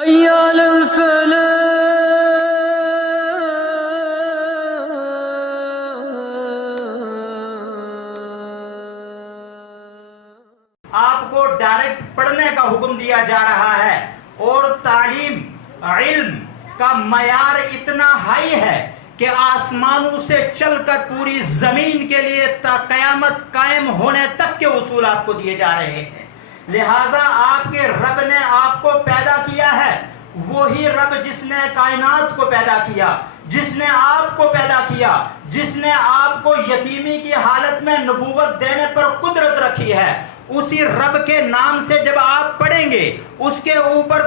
حي على الفلاح. آپ کو ڈائریکٹ پڑھنے کا حکم دیا جا رہا ہے، اور تعلیم علم کا معیار اتنا ہائی ہے کہ آسمانوں سے چل کر پوری زمین کے لیے تا قیامت قائم ہونے تک کے اصول آپ کو دیے جا رہے ہیں۔ لہٰذا آپ کے رب نے آپ کو پیدا کیا ہے، وہی رب جس نے کائنات کو پیدا کیا، جس نے آپ کو پیدا کیا، جس نے آپ کو یتیمی کی حالت میں نبوت دینے پر قدرت رکھی ہے، اسی رب کے نام سے جب آپ پڑھیں گے، اس کے اوپر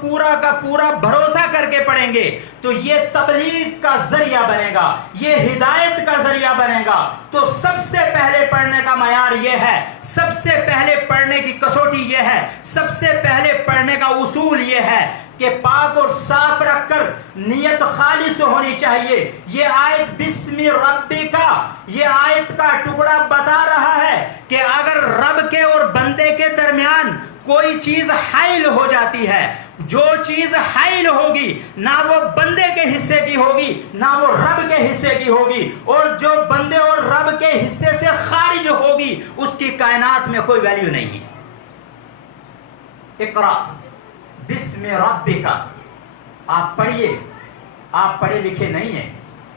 پورا کا پورا بھروسہ کر کے پڑھیں گے، تو یہ تبلیغ کا ذریعہ بنے گا، یہ ہدایت کا ذریعہ بنے گا۔ تو سب سے پہلے پڑھنے کا معیار یہ ہے، سب سے پہلے پڑھنے کی کسوٹی یہ ہے، سب سے پہلے پڑھنے کا اصول یہ ہے کہ پاک اور صاف رکھ کر نیت خالص ہونی چاہیے۔ یہ آیت بسم ربک کا، یہ آیت کا ٹکڑا بتا رہا ہے کہ اگر رب کے اور بندے کے درمیان کوئی چیز حائل ہو جاتی ہے، جو چیز حائل ہوگی نہ وہ بندے کے حصے کی ہوگی نہ وہ رب کے حصے کی ہوگی، اور جو بندے اور رب کے حصے سے خارج ہوگی اس کی کائنات میں کوئی ویلیو نہیں ہے۔ اقرا بسم ربک، آپ پڑھیے، آپ پڑھے لکھے نہیں ہیں،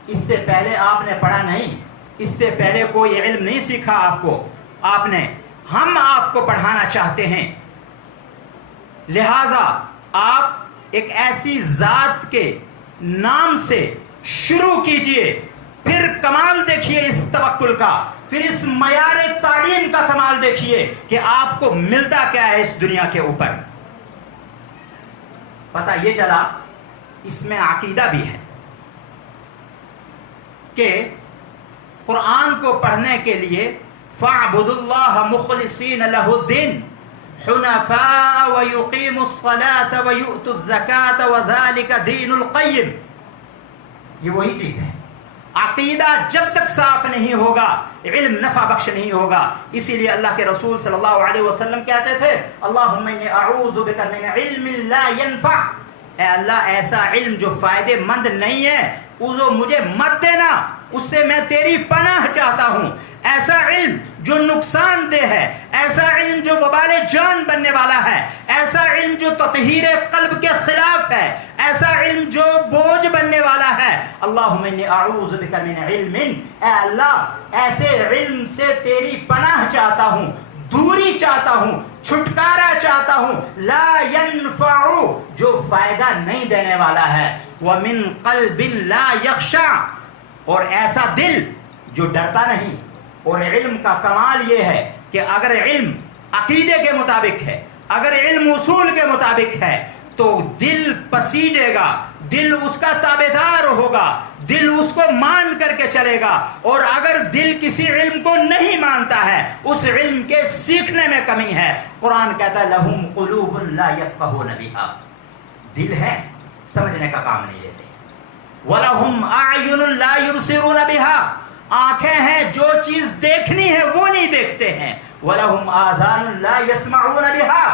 اس سے پہلے آپ نے پڑھا نہیں، اس سے پہلے کوئی علم نہیں سیکھا آپ نے، ہم آپ کو پڑھانا چاہتے ہیں۔ لہٰذا آپ ایک ایسی ذات کے نام سے شروع کیجئے، پھر کمال دیکھیے اس توکل کا، پھر اس معیار تعلیم کا کمال دیکھیے کہ آپ کو ملتا کیا ہے اس دنیا کے اوپر۔ پتہ یہ چلا اس میں عقیدہ بھی ہے کہ قرآن کو پڑھنے کے لیے فَاعْبُدُوا اللَّهَ مُخْلِصِينَ لَهُ الدِّينَ حُنَفَاءَ وَيُقِيمُوا الصَّلَاةَ وَيُؤْتُوا الزَّكَاةَ وَذَلِكَ دِينُ الْقَيِّمِ۔ یہ وہی چیز ہے، عقیدہ جب تک صاف نہیں ہوگا علم نفع بخش نہیں ہوگا۔ اسی لیے اللہ کے رسول صلی اللہ علیہ وسلم کہتے تھے اللہم انی اعوذ بک من علم لا ينفع، اے اللہ ایسا علم جو فائدے مند نہیں ہے وہ مجھے مت دینا، اس سے میں تیری پناہ چاہتا ہوں۔ ایسا علم جو نقصان دہ ہے، ایسا علم جو وبال جان بننے والا ہے، ایسا علم جو تطہیر قلب کے خلاف ہے، ایسا علم جو بوجھ بننے والا ہے، اللہم انی اعوذ بک من علم، اے اللہ ایسے علم سے تیری پناہ چاہتا ہوں، دوری چاہتا ہوں، چھٹکارا چاہتا ہوں، لا ينفع جو فائدہ نہیں دینے والا ہے، ومن قلب لا یخشع اور ایسا دل جو ڈرتا نہیں۔ اور علم کا کمال یہ ہے کہ اگر علم عقیدے کے مطابق ہے، اگر علم اصول کے مطابق ہے تو دل پسیجے گا، دل اس کا تابعدار ہوگا، دل اس کو مان کر کے چلے گا۔ اور اگر دل کسی علم کو نہیں مانتا ہے، اس علم کے سیکھنے میں کمی ہے۔ قرآن کہتا ہے لَهُمْ قُلُوبٌ لَا يَفْقَهُونَ بِهَا، دل ہے سمجھنے کا کام نہیں لیتے۔ وَلَهُمْ أَعْيُنٌ لَا يُبْصِرُونَ بِهَا، آنکھیں ہیں جو چیز دیکھنی ہے وہ نہیں دیکھتے ہیں۔ وَلَهُمْ آذَانٌ لَا يَسْمَعُونَ بِهَا،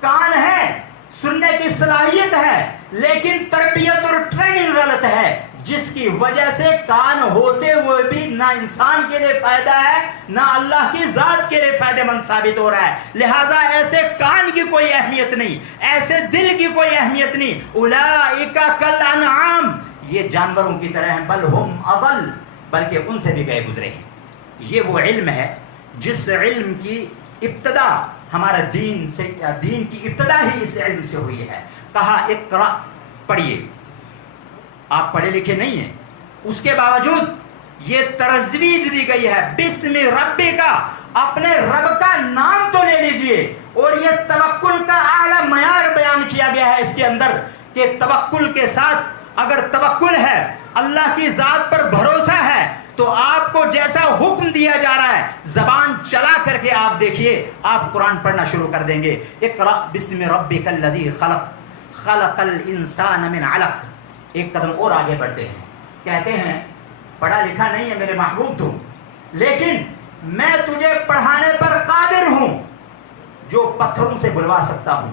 کان ہے سننے کی صلاحیت ہے لیکن تربیت اور ٹریننگ غلط ہے، جس کی وجہ سے کان ہوتے ہوئے بھی نہ انسان کے لیے فائدہ ہے نہ اللہ کی ذات کے لیے فائدہ مند ثابت ہو رہا ہے۔ لہٰذا ایسے کان کی کوئی اہمیت نہیں، ایسے دل کی کوئی اہمیت نہیں۔ اولئک کالانعام، یہ جانوروں کی طرح ہیں، بل ہم اضل، بلکہ ان سے بھی گئے گزرے ہیں۔ یہ وہ علم ہے جس علم کی ابتدا ہمارا دین کی ابتدا ہی اس علم سے ہوئی ہے۔ کہا اقرا، پڑھیے، آپ پڑھے لکھے نہیں ہیں، اس کے باوجود یہ تجویز دی گئی ہے بسم ربک کا، اپنے رب کا نام تو لے لیجئے۔ اور یہ توکل کا اعلیٰ معیار بیان کیا گیا ہے اس کے اندر کہ توکل کے ساتھ، اگر توکل ہے اللہ کی ذات پر بھروسہ ہے تو آپ کو جیسا حکم دیا جا رہا ہے زبان چلا کر کے آپ دیکھیے، آپ قرآن پڑھنا شروع کر دیں گے۔ اقرأ بسم ربک الذی خلق، خلق الانسان من علق۔ ایک قدم اور آگے بڑھتے ہیں، کہتے ہیں پڑھا لکھا نہیں ہے میرے محبوب تم، لیکن میں تجھے پڑھانے پر قادر ہوں، جو پتھروں سے بلوا سکتا ہوں،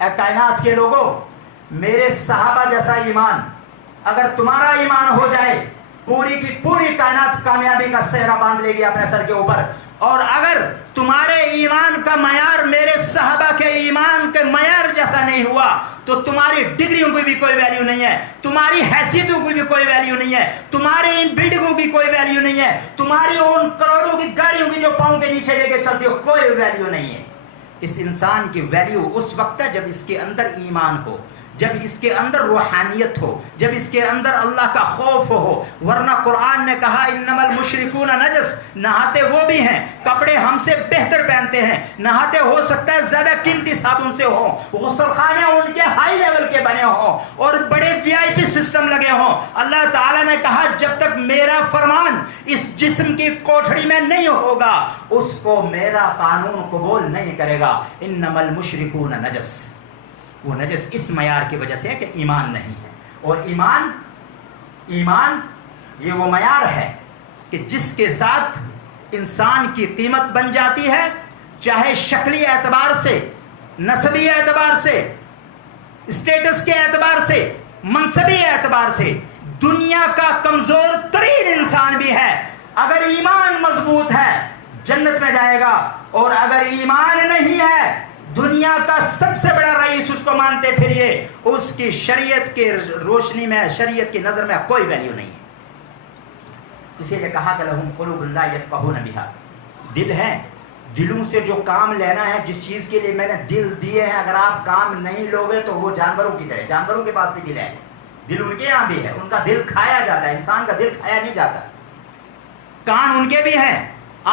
اے کائنات کے لوگوں، میرے صحابہ جیسا ایمان اگر تمہارا ایمان ہو جائے، پوری کی پوری کائنات کامیابی کا سہرا باندھ لے گی اپنے سر کے اوپر. اور اگر تمہارے ایمان کا معیار میرے صحابہ کے ایمان کے معیار جیسا نہیں ہوا تو تمہاری ڈگریوں کی بھی کوئی ویلیو نہیں ہے، تمہاری حیثیتوں کی بھی کوئی ویلیو نہیں ہے، تمہارے ان بلڈنگوں کی کوئی ویلیو نہیں ہے، تمہاری ان کروڑوں کی گاڑیوں کی جو پاؤں کے نیچے لے کے چلتی ہو کوئی ویلیو نہیں ہے. اس انسان کی ویلیو اس وقت ہے جب اس کے اندر ایمان ہو، جب اس کے اندر روحانیت ہو، جب اس کے اندر اللہ کا خوف ہو. ورنہ قرآن نے کہا انما المشرکون نجس، نہاتے وہ بھی ہیں، کپڑے ہم سے بہتر پہنتے ہیں، نہاتے ہو سکتا ہے زیادہ قیمتی صابن سے ہوں، غسل خانے ان کے ہائی لیول کے بنے ہوں اور بڑے وی آئی پی سسٹم لگے ہوں. اللہ تعالیٰ نے کہا جب تک میرا فرمان اس جسم کی کوٹھڑی میں نہیں ہوگا اس کو میرا قانون قبول نہیں کرے گا. انما المشرکون نجس، وہ نجس اس معیار کی وجہ سے ہے کہ ایمان نہیں ہے. اور ایمان یہ وہ معیار ہے کہ جس کے ساتھ انسان کی قیمت بن جاتی ہے، چاہے شکلی اعتبار سے، نسبی اعتبار سے، اسٹیٹس کے اعتبار سے، منصبی اعتبار سے. دنیا کا کمزور ترین انسان بھی ہے اگر ایمان مضبوط ہے جنت میں جائے گا، اور اگر ایمان نہیں ہے دنیا کا سب سے بڑا رئیس اس کو مانتے پھریے، اس کی شریعت کے روشنی میں، شریعت کی نظر میں کوئی ویلیو نہیں ہے. اسی لیے کہا کہ لہم قلوب لا یفقہون بہا، دل ہیں، دلوں سے جو کام لینا ہے، جس چیز کے لیے میں نے دل دیے ہیں اگر آپ کام نہیں لوگے تو وہ جانوروں کی طرح، جانوروں کے پاس بھی دل ہے، دل ان کے یہاں بھی ہے، ان کا دل کھایا جاتا ہے، انسان کا دل کھایا نہیں جاتا. کان ان کے بھی ہیں،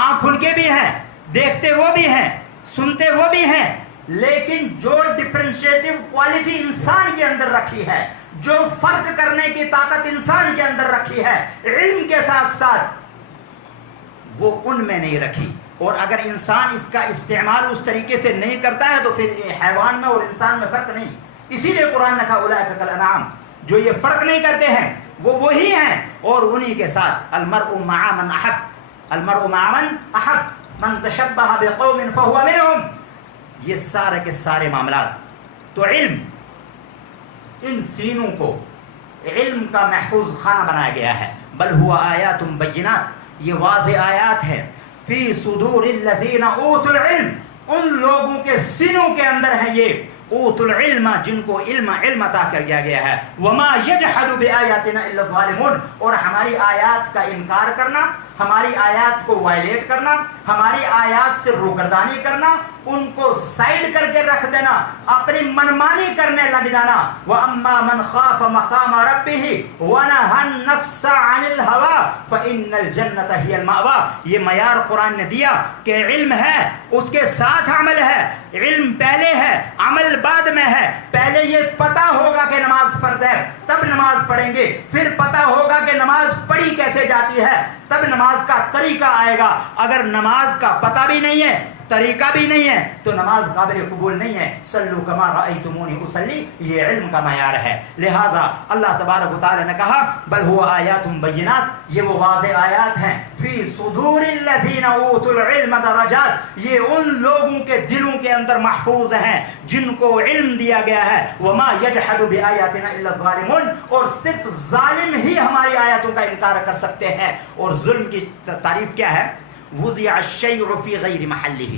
آنکھ ان کے بھی ہیں، دیکھتے وہ بھی ہیں، سنتے وہ بھی ہیں، لیکن جو ڈفرینشیٹو کوالٹی انسان کے اندر رکھی ہے، جو فرق کرنے کی طاقت انسان کے اندر رکھی ہے علم کے ساتھ ساتھ، وہ ان میں نہیں رکھی. اور اگر انسان اس کا استعمال اس طریقے سے نہیں کرتا ہے تو پھر حیوان میں اور انسان میں فرق نہیں. اسی لیے قرآن نے کہا اولئک کالانعام، جو یہ فرق نہیں کرتے ہیں وہ وہی ہیں. اور انہی کے ساتھ المرء مع من احب، المرء مع من احب، من تشبہ بقوم فہو منہم. یہ سارے کے سارے معاملات تو علم، ان سینوں کو علم کا محفوظ خانہ بنایا گیا ہے. بل ہوا آیات بینات، یہ واضح آیات ہے. فی صدور الذین اوتوا العلم، ان لوگوں کے سینوں کے اندر ہے یہ اوت العلم، جن کو علم عطا کر دیا گیا ہے. وما یجحد بآیاتنا الا الظالمون، اور ہماری آیات کا انکار کرنا، ہماری آیات کو وائلیٹ کرنا، ہماری آیات سے روگردانی کرنا، ان کو سائڈ کر کے رکھ دینا، اپنی منمانی کرنے لگ جانا. وَأَمَّا مَنْ خَافَ مَقَامَ رَبِّهِ وَنَهَى النَّفْسَ عَنِ الْهَوَىٰ فَإِنَّ الْجَنَّةَ هِيَ الْمَأْوَىٰ. یہ معیار قرآن نے دیا کہ علم ہے، اس کے ساتھ عمل ہے. علم پہلے ہے، عمل بعد میں ہے. پہلے یہ پتہ ہوگا کہ نماز فرض ہے تب نماز پڑھیں گے، پھر پتہ ہوگا کہ نماز پڑھی کیسے جاتی ہے تب نماز کا طریقہ آئے گا. اگر نماز کا پتہ بھی نہیں ہے، طریقہ بھی نہیں ہے تو نماز قابل قبول نہیں ہے. صلو کما رأیتمونی اصلی، یہ علم کا معیار ہے. لہٰذا اللہ تبارک و تعالی نے کہا بل هو آیات بینات، یہ وہ واضح آیات ہیں. فی صدور الذین اوتوا العلم درجات، یہ ان لوگوں کے دلوں کے اندر محفوظ ہیں جن کو علم دیا گیا ہے. وما یجحد بآیاتنا الا الظالمون، اور صرف ظالم ہی ہماری آیاتوں کا انکار کر سکتے ہیں. اور ظلم کی تعریف کیا ہے؟ وضع الشیء فی غیر محلہ،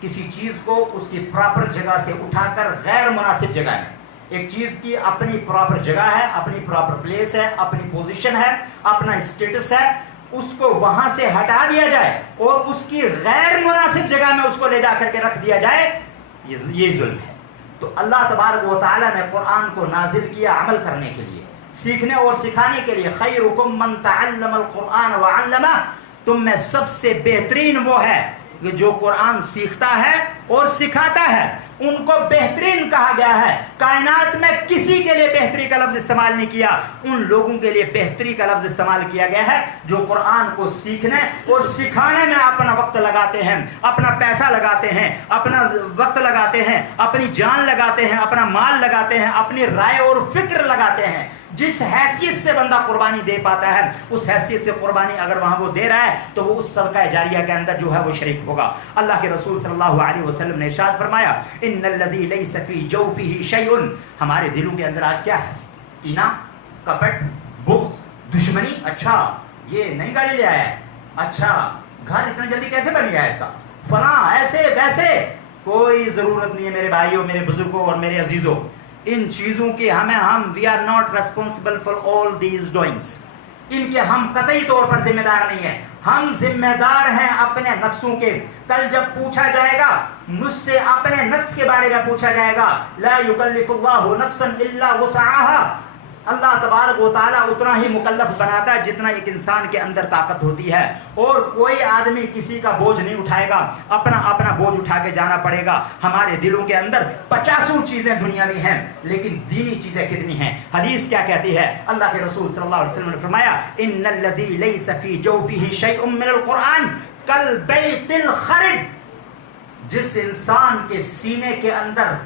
کسی چیز کو اس کی پراپر جگہ سے اٹھا کر غیر مناسب جگہ میں. ایک چیز کی اپنی پراپر جگہ ہے، اپنی پراپر پلیس ہے، اپنی پوزیشن ہے، اپنا اسٹیٹس ہے، اس کو وہاں سے ہٹا دیا جائے اور اس کی غیر مناسب جگہ میں اس کو لے جا کر کے رکھ دیا جائے، یہ ظلم ہے. تو اللہ تبارک و تعالیٰ نے قرآن کو نازل کیا عمل کرنے کے لیے، سیکھنے اور سکھانے کے لیے. خیرکم من تعلم القرآن وعلمہ، تم میں سب سے بہترین وہ ہے کہ جو قرآن سیکھتا ہے اور سکھاتا ہے. ان کو بہترین کہا گیا ہے. کائنات میں کسی کے لیے بہتری کا لفظ استعمال نہیں کیا، ان لوگوں کے لیے بہتری کا لفظ استعمال کیا گیا ہے جو قرآن کو سیکھنے اور سکھانے میں اپنا وقت لگاتے ہیں، اپنا پیسہ لگاتے ہیں، اپنا وقت لگاتے ہیں، اپنی جان لگاتے ہیں، اپنا مال لگاتے ہیں، اپنی رائے اور فکر لگاتے ہیں. جس حیثیت سے بندہ قربانی دے پاتا ہے اس حیثیت سے قربانی اگر وہاں وہ دے رہا ہے تو وہ اس صدقہ جاریہ کے اندر جو ہے وہ شریک ہوگا. اللہ کے رسول صلی اللہ علیہ وسلم نے ارشاد فرمایا ان الذی لیس فی جوفہ شیء، ہمارے دلوں کے اندر آج کیا ہے؟ کینہ، کپٹ، بغض، دشمنی. اچھا یہ نئی گاڑی لے آیا ہے، اچھا گھر اتنا جلدی کیسے بن گیا ہے اس کا، فلاں ایسے ویسے. کوئی ضرورت نہیں ہے میرے بھائیوں، میرے بزرگوں اور میرے عزیزوں، ان چیزوں کی ہم we are not responsible for all these doings. ان کے ہم قطعی طور پر ذمہ دار نہیں ہیں. ہم ذمہ دار ہیں اپنے نفسوں کے. کل جب پوچھا جائے گا مجھ سے اپنے نفس کے بارے میں پوچھا جائے گا، لا یکلف اللہ نفسا الا وسعها، اللہ تبارک و تعالیٰ اتنا ہی مکلف بناتا ہے جتنا ایک انسان کے اندر طاقت ہوتی ہے، اور کوئی آدمی کسی کا بوجھ نہیں اٹھائے گا، اپنا اپنا بوجھ اٹھا کے جانا پڑے گا. ہمارے دلوں کے اندر 50 چیزیں دنیاوی ہیں، لیکن دینی چیزیں کتنی ہیں؟ حدیث کیا کہتی ہے؟ اللہ کے رسول صلی اللہ علیہ وسلم نے فرمایا ان الذی لیس فی جوفہ شیء من القرآن کالبیت الخرب، جس انسان کے سینے کے اندر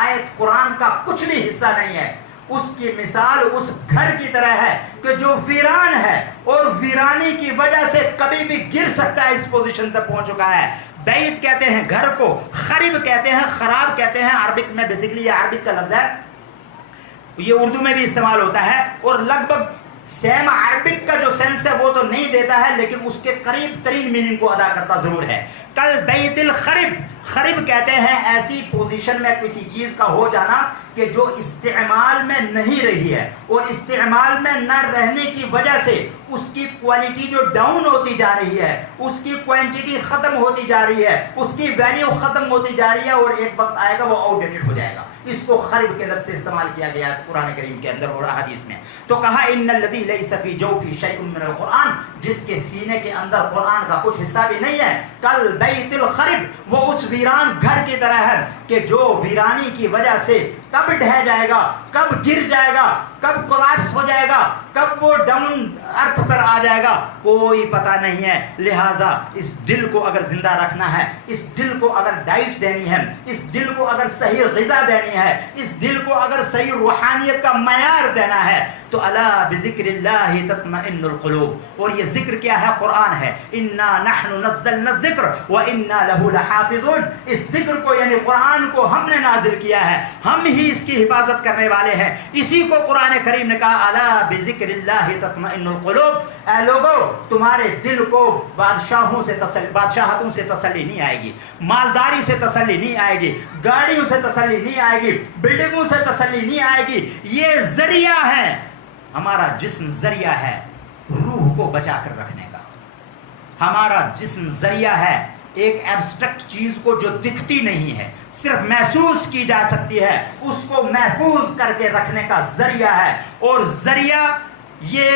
آیت قرآن کا کچھ بھی حصہ نہیں ہے، اس کی مثال اس گھر کی طرح ہے کہ جو ویران ہے اور ویرانی کی وجہ سے کبھی بھی گر سکتا ہے، اس پوزیشن تک پہنچ چکا ہے. بیت کہتے ہیں گھر کو، خرب کہتے ہیں، خراب کہتے ہیں عربک میں. بیسیکلی یہ عربک کا لفظ ہے، یہ اردو میں بھی استعمال ہوتا ہے اور لگ بھگ سیم عربک کا جو سینس ہے وہ تو نہیں دیتا ہے، لیکن اس کے قریب ترین میننگ کو ادا کرتا ضرور ہے. کل بیت الخرب، خرب کہتے ہیں ایسی پوزیشن میں کسی چیز کا ہو جانا کہ جو استعمال میں نہیں رہی ہے، اور استعمال میں نہ رہنے کی وجہ سے اس کی کوالٹی جو ڈاؤن ہوتی جا رہی ہے، اس کی کوانٹٹی ختم ہوتی جا رہی ہے، اس کی ویلیو ختم ہوتی جا رہی ہے، اور ایک وقت آئے گا وہ آؤٹ ڈیٹڈ ہو جائے گا. اس کو خرب کے لفظ سے استعمال کیا گیا قرآن کریم کے اندر اور احادیث میں. تو کہا ان الذی لیس فی جوفہ شیء من القرآن، جس کے سینے کے اندر قرآن کا کچھ حصہ بھی نہیں ہے، کل بیت الخرب، وہ اس ویران گھر کی طرح ہے کہ جو ویرانی کی وجہ سے کب ڈھہ جائے گا، کب گر جائے گا، کب کولیپس ہو جائے گا، کب وہ ڈاؤن ارتھ پر آ جائے گا، کوئی پتہ نہیں ہے. لہٰذا اس دل کو اگر زندہ رکھنا ہے، اس دل کو اگر ڈائٹ دینی ہے، اس دل کو اگر صحیح غذا دینی ہے، اس دل کو اگر صحیح روحانیت کا معیار دینا ہے، تو الا بذکر اللہ تطمئن القلوب. اور یہ ذکر کیا ہے؟ قرآن ہے. انا نحن نزلنا الذکر وانا له لحافظون. اس ذکر کو یعنی قرآن کو ہم نے نازل کیا ہے، ہم ہی اس کی حفاظت کرنے والے ہیں. اسی کو قرآن کریم نے کہا الا بذکر اللہ تطمئن القلوب. اے لوگو تمہارے دل کو بادشاہتوں سے تسلی نہیں آئے گی، مالداری سے تسلی نہیں آئے گی، گاڑیوں سے تسلی نہیں آئے گی، بلڈنگوں سے تسلی نہیں آئے گی. یہ ذریعہ ہے، ہمارا جسم ذریعہ ہے روح کو بچا کر رکھنے کا. ہمارا جسم ذریعہ ہے ایک ایبسٹریکٹ چیز کو جو دکھتی نہیں ہے، صرف محسوس کی جا سکتی ہے، اس کو محفوظ کر کے رکھنے کا ذریعہ ہے. اور ذریعہ یہ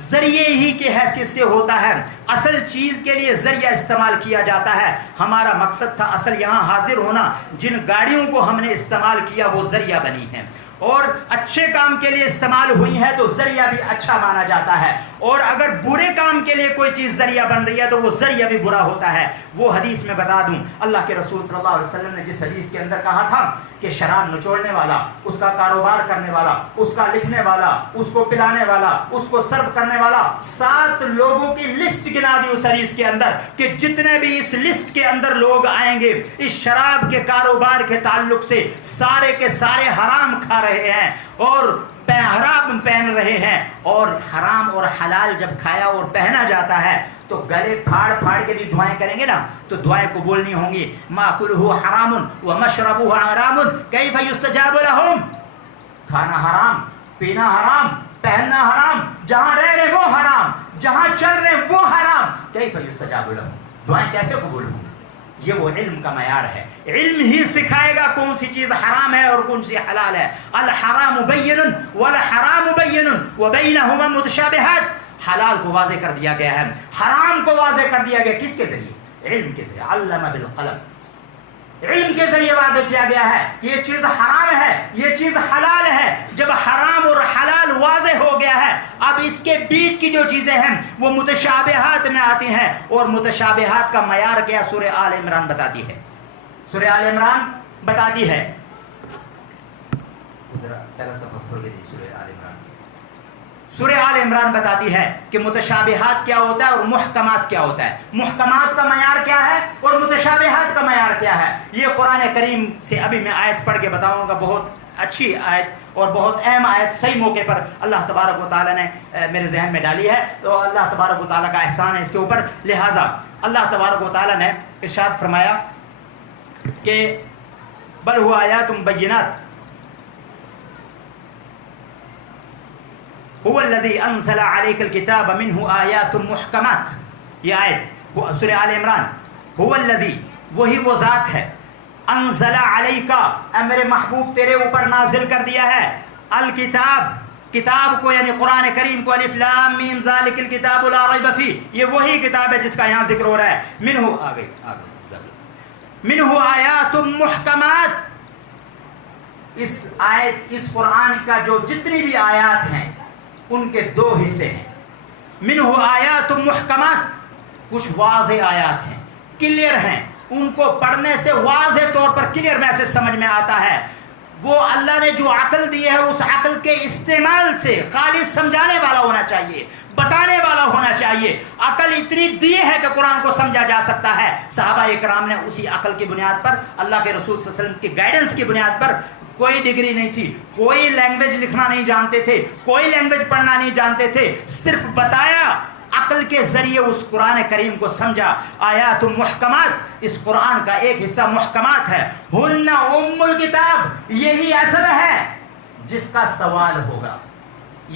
ذریعے ہی کی حیثیت سے ہوتا ہے. اصل چیز کے لیے ذریعہ استعمال کیا جاتا ہے. ہمارا مقصد تھا اصل یہاں حاضر ہونا. جن گاڑیوں کو ہم نے استعمال کیا وہ ذریعہ بنی ہیں، اور اچھے کام کے لیے استعمال ہوئی ہے تو ذریعہ بھی اچھا مانا جاتا ہے. اور اگر برے کام کے لیے کوئی چیز ذریعہ بن رہی ہے تو وہ ذریعہ بھی برا ہوتا ہے. وہ حدیث میں بتا دوں، اللہ کے رسول صلی اللہ علیہ وسلم نے جس حدیث کے اندر کہا تھا کہ شراب نچوڑنے والا، اس کا کاروبار کرنے والا، اس کا لکھنے والا، اس کو پلانے والا، اس کو سرو کرنے والا، 7 لوگوں کی لسٹ گنا دی اس حدیث کے اندر کہ جتنے بھی اس لسٹ کے اندر لوگ آئیں گے اس شراب کے کاروبار کے تعلق سے سارے کے سارے حرام کھا رہے ہیں اور حرام پہن رہے ہیں. اور حرام اور حلال جب کھایا اور پہنا جاتا ہے تو گلے پھاڑ پھاڑ کے بھی دعائیں کریں گے نا تو دعائیں قبول نہیں ہوں گی. ماکلہ حرام ومشربہ حرام کیف یستجاب لہم. کھانا حرام، پینا حرام، پہننا حرام، جہاں رہ رہے وہ حرام، جہاں چل رہے وہ حرام. کیف یستجاب لہم، دعائیں کیسے قبول ہوں گی؟ یہ وہ علم کا معیار ہے. علم ہی سکھائے گا کون سی چیز حرام ہے اور کون سی حلال ہے. الحرام بین والحرام بین وبینہما متشابہات. حلال کو واضح کر دیا گیا ہے، حرام کو واضح کر دیا گیا. کس کے ذریعے؟ علم کے ذریعے. علم بالقلم، علم کے ذریعے واضح کیا گیا ہے کہ یہ چیز حرام ہے، یہ چیز حلال ہے. جب حرام اور حلال واضح ہو گیا ہے، اب اس کے بیچ کی جو چیزیں ہیں وہ متشابہات میں آتی ہیں. اور متشابہات کا معیار کیا؟ سورہ آل عمران بتاتی ہے. سورہ آل عمران بتاتی ہے، ذرا پہلا صفحہ کھول کے دیکھ سورہ آل عمران. سورہ آل عمران بتاتی ہے کہ متشابہات کیا ہوتا ہے اور محکمات کیا ہوتا ہے، محکمات کا معیار کیا ہے اور متشابہات کا معیار کیا ہے۔ یہ قرآن کریم سے ابھی میں آیت پڑھ کے بتاؤں گا، بہت اچھی آیت اور بہت اہم آیت صحیح موقع پر اللہ تبارک و تعالیٰ نے میرے ذہن میں ڈالی ہے، تو اللہ تبارک و تعالیٰ کا احسان ہے اس کے اوپر۔ لہٰذا اللہ تبارک و تعالیٰ نے ارشاد فرمایا کہ بل ہوا آیات بینات هو الذي انزل عليك الكتاب منه آیات محکمات، یہ آیت سورہ آل عمران، هو الذي، وہی وہ ذات ہے، انزل علیک، اے میرے محبوب تیرے اوپر نازل کر دیا ہے، الکتاب، کتاب کو یعنی قرآن کریم کو، الف لام میم ذالک الکتاب لا ریب فیہ، یہ وہی کتاب ہے جس کا یہاں ذکر ہو رہا ہے، منہ آیات محکمات، اس آیت، اس قرآن کا جو جتنی بھی آیات ہیں ان کے دو حصے ہیں، منہ آیات محکمات، کچھ واضح آیات ہیں، کلیئر ہیں، ان کو پڑھنے سے واضح طور پر کلیئر میسج سمجھ میں آتا ہے۔ وہ اللہ نے جو عقل دی ہے اس عقل کے استعمال سے خالص سمجھانے والا ہونا چاہیے، بتانے والا ہونا چاہیے۔ عقل اتنی دی ہے کہ قرآن کو سمجھا جا سکتا ہے۔ صحابہ اکرام نے اسی عقل کی بنیاد پر، اللہ کے رسول صلی اللہ علیہ وسلم کی گائیڈنس کی بنیاد پر، کوئی ڈگری نہیں تھی، کوئی لینگویج لکھنا نہیں جانتے تھے، کوئی لینگویج پڑھنا نہیں جانتے تھے، صرف بتایا، عقل کے ذریعے اس قرآن کریم کو سمجھا۔ آیات محکمات، اس قرآن کا ایک حصہ محکمات ہے، ہن ام الکتاب، یہی اصل ہے جس کا سوال ہوگا،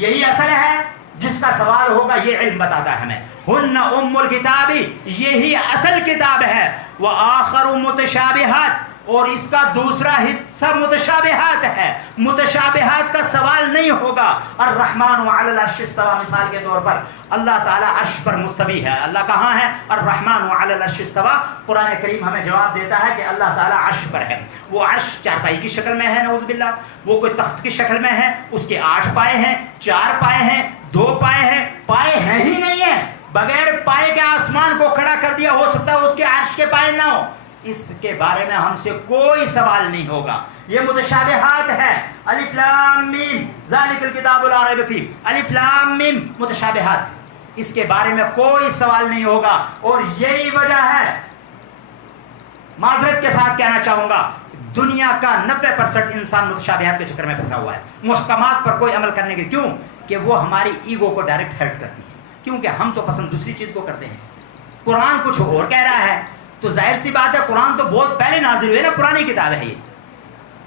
یہی اصل ہے جس کا سوال ہوگا، یہ علم بتاتا ہے ہمیں۔ ہن ام الکتاب، یہی اصل کتاب ہے، وآخر متشابہات، اور اس کا دوسرا حصہ متشابہات ہے، متشابہات کا سوال نہیں ہوگا۔ الرحمن علی العرش استوى، مثال کے طور پر اللہ تعالیٰ عرش پر مستوی ہے، اللہ کہاں ہے؟ الرحمن علی العرش استوى۔ قرآن کریم ہمیں جواب دیتا ہے کہ اللہ تعالیٰ عرش پر ہے، وہ عرش چارپائی کی شکل میں ہے، نعوذ باللہ، وہ کوئی تخت کی شکل میں ہے، اس کے 8 پائے ہیں، 4 پائے ہیں، 2 پائے ہیں، پائے ہیں ہی نہیں ہیں، بغیر پائے کے آسمان کو کھڑا کر دیا، ہو سکتا ہے اس کے عرش کے پائے نہ ہو، اس کے بارے میں ہم سے کوئی سوال نہیں ہوگا۔ یہ متشابہات ہے، الف لام میم ذالک الکتاب لا ریب فیہ، الف لام میم متشابہات، اس کے بارے میں کوئی سوال نہیں ہوگا۔ اور یہی وجہ ہے، معذرت کے ساتھ کہنا چاہوں گا، دنیا کا 90% انسان متشابہات کے چکر میں پھنسا ہوا ہے، محکمات پر کوئی عمل کرنے کے، کیوں کہ وہ ہماری ایگو کو ڈائریکٹ ہرٹ کرتی ہے، کیونکہ ہم تو پسند دوسری چیز کو کرتے ہیں۔ قرآن کچھ اور کہہ رہا ہے تو ظاہر سی بات ہے، قرآن تو بہت پہلے نازل ہوئے نا، پرانی کتاب ہے یہ،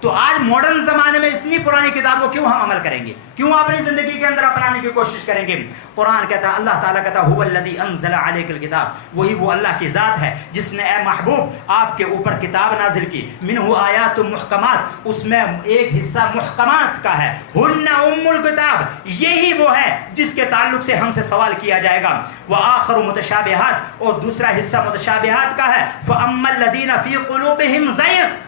تو آج ماڈرن زمانے میں اتنی پرانی کتاب کو کیوں ہم عمل کریں گے، کیوں اپنی زندگی کے اندر اپنانے کی کوشش کریں گے؟ قرآن کہتا ہے، اللہ تعالیٰ کہتا ہے، هو الذی انزل علیک الکتاب، وہی وہ اللہ کی ذات ہے جس نے اے محبوب آپ کے اوپر کتاب نازل کی، منہ آیات محکمات، اس میں ایک حصہ محکمات کا ہے، ہن ام الکتاب، یہی وہ ہے جس کے تعلق سے ہم سے سوال کیا جائے گا، وآخر متشابہات، اور دوسرا حصہ متشابہات کا ہے، فاما الذین فی قلوبہم زیغ،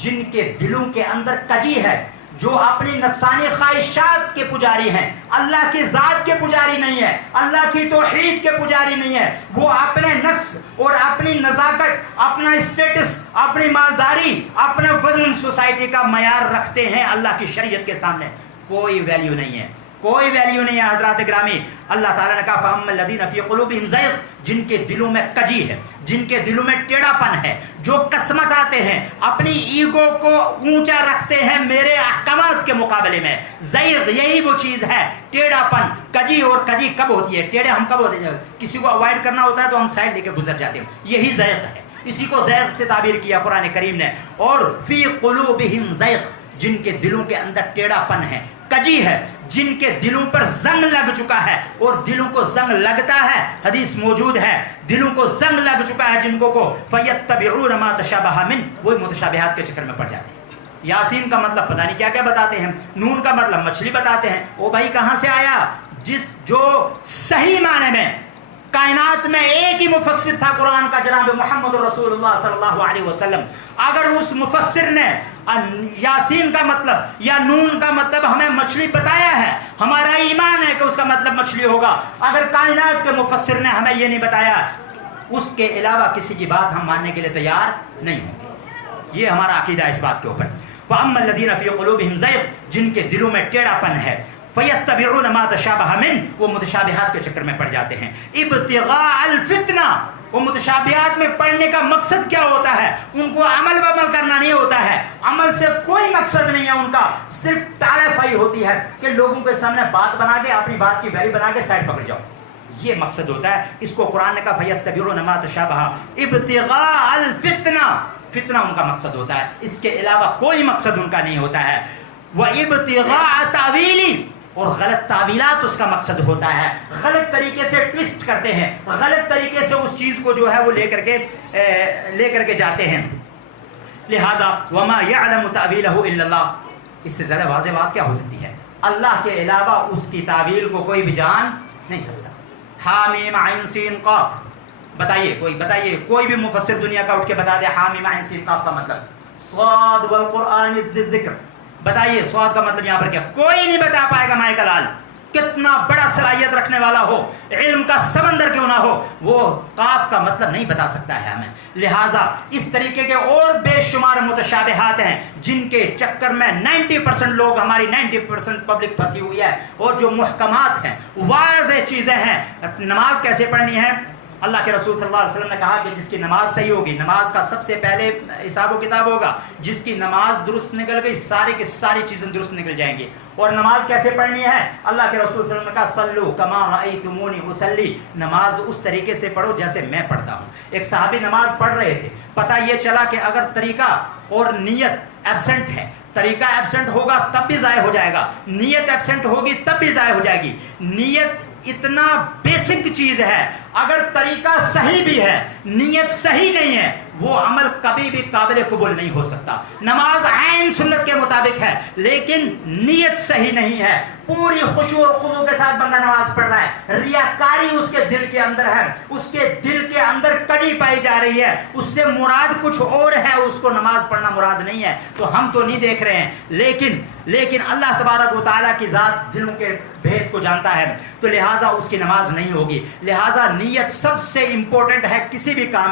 جن کے دلوں کے اندر کجی ہے، جو اپنی نفسانی خواہشات کے پجاری ہیں، اللہ کی ذات کے پجاری نہیں ہے، اللہ کی توحید کے پجاری نہیں ہے، وہ اپنے نفس اور اپنی نزاکت، اپنا اسٹیٹس، اپنی مالداری، اپنا وزن سوسائٹی کا معیار رکھتے ہیں، اللہ کی شریعت کے سامنے کوئی ویلیو نہیں ہے، کوئی ویلیو نہیں ہے حضرات گرامی۔ اللہ تعالیٰ نے کہا فَأَمَّا الَّذِينَ فِي قُلُوبِهِمْ زَيْغٌ، جن کے دلوں میں کجی ہے، جن کے دلوں میں ٹیڑھا پن ہے، جو قسمت آتے ہیں، اپنی ایگو کو اونچا رکھتے ہیں میرے احکامات کے مقابلے میں، زیغ یہی وہ چیز ہے، ٹیڑھا پن، کجی۔ اور کجی کب ہوتی ہے؟ ٹیڑھے ہم کب ہوتے ہیں؟ کسی کو اوائڈ کرنا ہوتا ہے تو ہم سائڈ لے کے گزر جاتے ہیں، یہی زیغ ہے، اسی کو زیغ سے تعبیر کیا قرآن کریم نے۔ اور فی قلوبہم زیغ، جن کے دلوں کے اندر ٹیڑھا پن ہے، کجی ہے، جن کے دلوں پر زنگ لگ چکا ہے، اور دلوں کو زنگ لگتا ہے، حدیث موجود ہے، دلوں کو زنگ لگ چکا ہے جن کو فَيَتَّبِعُونَ مَا تَشَابَهَ مِنْهُ، وہی متشابہات کے چکر میں پڑ جاتے ہیں۔ یاسین کا مطلب پتہ نہیں کیا کیا بتاتے ہیں، نون کا مطلب مچھلی بتاتے ہیں، او بھائی کہاں سے آیا؟ جو صحیح معنی میں کائنات میں ایک ہی مفسر تھا قرآن کا، جناب محمد رسول اللہ صلی اللہ علیہ وسلم، اگر اس مفسر نے یاسین کا مطلب یا نون کا مطلب ہمیں مچھلی بتایا ہے، ہمارا ایمان ہے کہ اس کا مطلب مچھلی ہوگا۔ اگر کائنات کے مفسر نے ہمیں یہ نہیں بتایا، اس کے علاوہ کسی کی بات ہم ماننے کے لیے تیار نہیں ہوں گے، یہ ہمارا عقیدہ ہے اس بات کے اوپر۔ فَأَمَّا الَّذِينَ فِي قُلُوبِهِمْ زَيْغٌ، جن کے دلوں میں ٹیڑھا پن ہے، فَيَتَّبِعُونَ مَا تَشَابَهَ مِنْ، وہ متشابہات کے چکر میں پڑ جاتے ہیں. ابتغاء الفتنہ، وہ متشابہات میں پڑھنے کا مقصد کیا ہوتا ہے؟ ان کو عمل بعمل کرنا نہیں ہوتا ہے، عمل سے کوئی مقصد نہیں ہے ان کا، صرف تعریفائی ہوتی ہے کہ لوگوں کے سامنے بات بنا کے اپنی بات کی ویلی بنا کے سائڈ پکڑ جاؤ، یہ مقصد ہوتا ہے. اس کو قرآن نے کہا فَيَتَّبِعُونَ مَا تَشَابَهَ ابتغاء الفتنہ، فتنہ ان کا مقصد ہوتا ہے، اس کے علاوہ کوئی مقصد ان کا نہیں ہوتا ہے. وَإِبْتِغَاءَ تَأْوِيلِ، اور غلط تعویلات اس کا مقصد ہوتا ہے، غلط طریقے سے ٹویسٹ کرتے ہیں، غلط طریقے سے اس چیز کو جو ہے وہ لے کر کے جاتے ہیں. لہذا وَمَا يَعْلَمُ تَأْوِيلَهُ إِلَّا اللَّهُ، اس سے زیادہ واضح بات کیا ہو سکتی ہے؟ اللہ کے علاوہ اس کی تعویل کو کوئی بھی جان نہیں سکتا. حامیم عین سین قاف، بتائیے کوئی بھی مفسر دنیا کا اٹھ کے بتا دے حامیم عین سین قاف کا مطلب. صاد والقرآن ذی الذکر، بتائیے صاد کا مطلب یہاں پر کیا؟ کوئی نہیں بتا پائے گا. مائک لال کتنا بڑا صلاحیت رکھنے والا ہو، علم کا سمندر کیوں نہ ہو، وہ قاف کا مطلب نہیں بتا سکتا ہے ہمیں. لہٰذا اس طریقے کے اور بے شمار متشابہات ہیں جن کے چکر میں 90% لوگ، ہماری 90% پبلک پھنسی ہوئی ہے. اور جو محکمات ہیں، واضح چیزیں ہیں. نماز کیسے پڑھنی ہے؟ اللہ کے رسول صلی اللہ علیہ وسلم نے کہا کہ جس کی نماز صحیح ہوگی، نماز کا سب سے پہلے حساب و کتاب ہوگا. جس کی نماز درست نکل گئی، ساری کی ساری چیزیں درست نکل جائیں گی. اور نماز کیسے پڑھنی ہے؟ اللہ کے رسول صلی اللہ علیہ وسلم نے کہا صلو کما رأیتمونی اصلی، نماز اس طریقے سے پڑھو جیسے میں پڑھتا ہوں. ایک صحابی نماز پڑھ رہے تھے، پتہ یہ چلا کہ اگر طریقہ اور نیت ایبسنٹ ہے، طریقہ ایبسنٹ ہوگا تب بھی ضائع ہو جائے گا، نیت ایبسنٹ ہوگی تب بھی ضائع ہو جائے گی. نیت اتنا بیسک چیز ہے، اگر طریقہ صحیح بھی ہے، نیت صحیح نہیں ہے، وہ عمل کبھی بھی قابل قبول نہیں ہو سکتا. نماز عین سنت کے مطابق ہے لیکن نیت صحیح نہیں ہے. پوری خشوع اور خضوع کے ساتھ بندہ نماز پڑھ رہا ہے، ریاکاری اس کے دل کے اندر ہے، اس کے دل کے اندر کجی پائی جا رہی ہے، اس سے مراد کچھ اور ہے، اس کو نماز پڑھنا مراد نہیں ہے. تو ہم تو نہیں دیکھ رہے ہیں لیکن اللہ تبارک و تعالیٰ کی ذات دلوں کے بھید کو جانتا ہے. تو لہٰذا اس کی نماز نہیں ہوگی. لہٰذا نیت سب سے امپورٹنٹ ہے کسی بھی کام